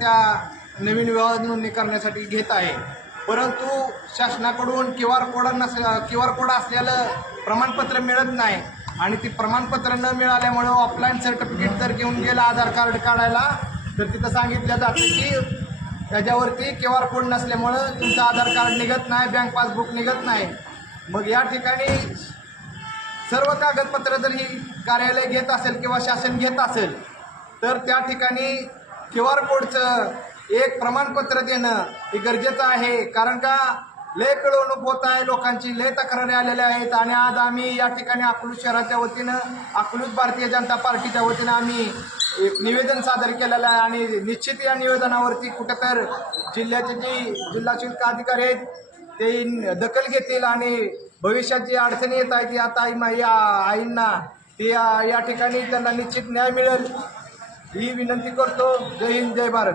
त्या नवीन विवाह नोंदणी करण्यासाठी घेत आहे. परंतु शासनाकडून क्यू आर कोड असलेलं प्रमाणपत्र मिळत नाही आणि ती प्रमाणपत्र न मिळाल्यामुळं ऑफलाईन सर्टिफिकेट जर घेऊन गेला आधार कार्ड काढायला तर तिथं सांगितलं जातं की त्याच्यावरती क्यू आर कोड नसल्यामुळं तुमचं आधार कार्ड निघत नाही, बँक पासबुक निघत नाही. मग या ठिकाणी सर्व कागदपत्र जर ही कार्यालय घेत असेल किंवा शासन घेत असेल तर त्या ठिकाणी क्यू आर कोडचं एक प्रमाणपत्र देणं हे गरजेचं आहे. कारण का लय पिळवणूक होत आहे, लोकांची लय तक्रारी आलेल्या आहेत आणि आज आम्ही या ठिकाणी अकलूज शहराच्या वतीनं अकलूज भारतीय जनता पार्टीच्या वतीनं आम्ही एक निवेदन सादर केलेलं आहे आणि निश्चित या निवेदनावरती कुठं तर जिल्ह्याचे जे जिल्हा शुल्क अधिकारी आहेत ते दखल घेतील आणि भविष्यात जी अडचणी येत आहेत आता या आईंना ते या ठिकाणी त्यांना निश्चित न्याय मिळेल ही विनंती करतो. जय हिंद, जय भारत.